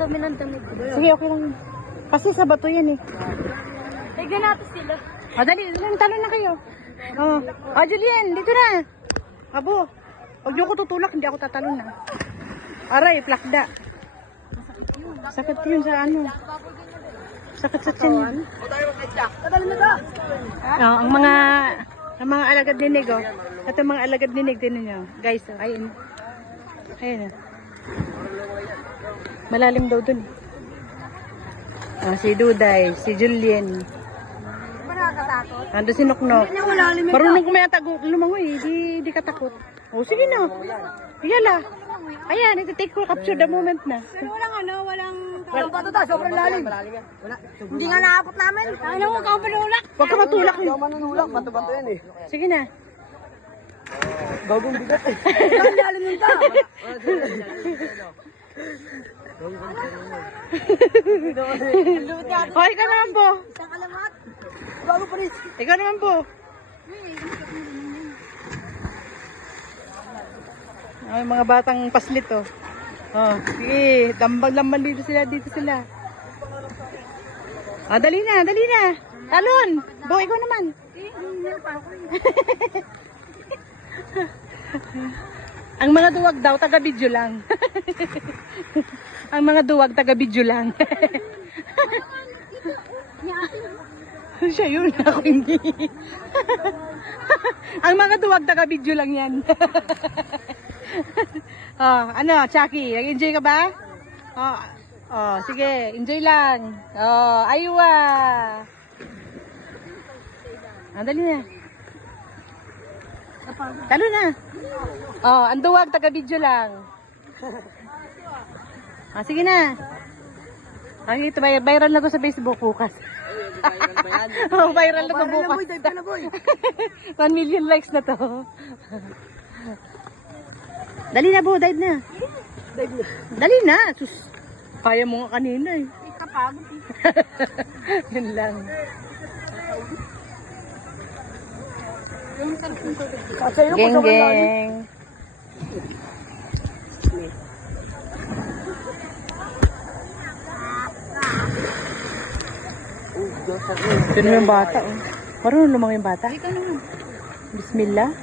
Dumi ng dumi. Sige, okay lang. Kasi sa bato yan eh. Tignan natin sila. O, dali. Talon na kayo. Julien, dito na. Abo, huwag niyo ko tutulak, hindi ako tatalon na. Aray, plakda. Sakit yun sa ano. Sakit sa tiyan yun. Ang mga alagad dinig, oh. Ito mga alagad dinig, tinan nyo. Guys, oh, ayun. Ayun, oh. Malalim daw dun. Si Duday, si Julien. Ando si Noknok. Marunong kumaya lumangoy, di katakot. Oh, sige na. Yala. Ayan, ito take for capture the moment na. Pero walang Walang bato ta, sobrang lalim. Hindi nga naabot namin. Ano mo ka manulak? Huwag ka matulak. Hindi ako manunulak, bato-bato yan eh. Sige na. Bagong bigat eh. Ang lalim nun ta. Oh, ikaw naman po. Isang alamat. Bago pa rin. Ikaw naman po. Ay, mga batang paslit oh. Oh, sige, tambal-lambal dito sila. Ah, dali na. Talon. Bo, ikaw naman. Ang mga duwag daw, taga-video lang. Ang mga duwag, taga-video lang. Siya yun, ako hindi. Ang mga duwag, taga-video lang yan. Oh, ano, Chucky, nag-enjoy ka ba? Sige, enjoy lang. Aywa. Dali na. Talo na. Ang duwag, taga-video lang. Sige na. Ito, viral na to sa Facebook bukas. Viral na to bukas. 1 million likes na to. Dali na, dive na. Dali na. Sus, kaya mo nga kanina eh. Kapagod. Yun lang. Yung sarap ng tubig. Geng. Ito na yung bata. Oh. Marunong lumang yung bata. Bismillah.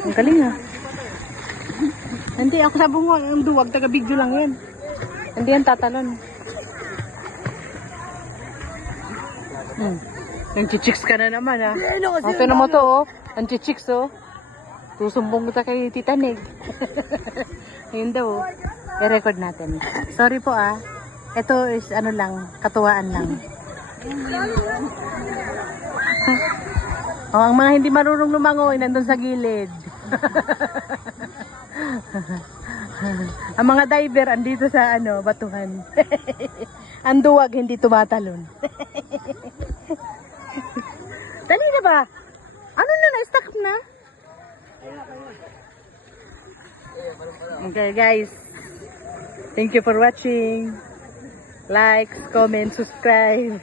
Ang galing ah. Hindi, ako sabi mo, ang duwag, taga-bigyo lang yan. Hindi yan tatalon. Nang-chichicks ka na naman, ha? Ito na mo to, oh. Nang-chichicks, oh. Susumbong kita kay Tita Neg. Ayun daw, oh. I-record natin. Sorry po, ah. Ito is, ano lang, katuwaan lang. Ang mga hindi marunong lumangoy, nandun sa gilid. Ang mga diver andito sa batuhan. Ang duwag hindi tumatalon. Dali na ba? Ano na-stuck na? Okay guys. Thank you for watching. Like, comment, subscribe.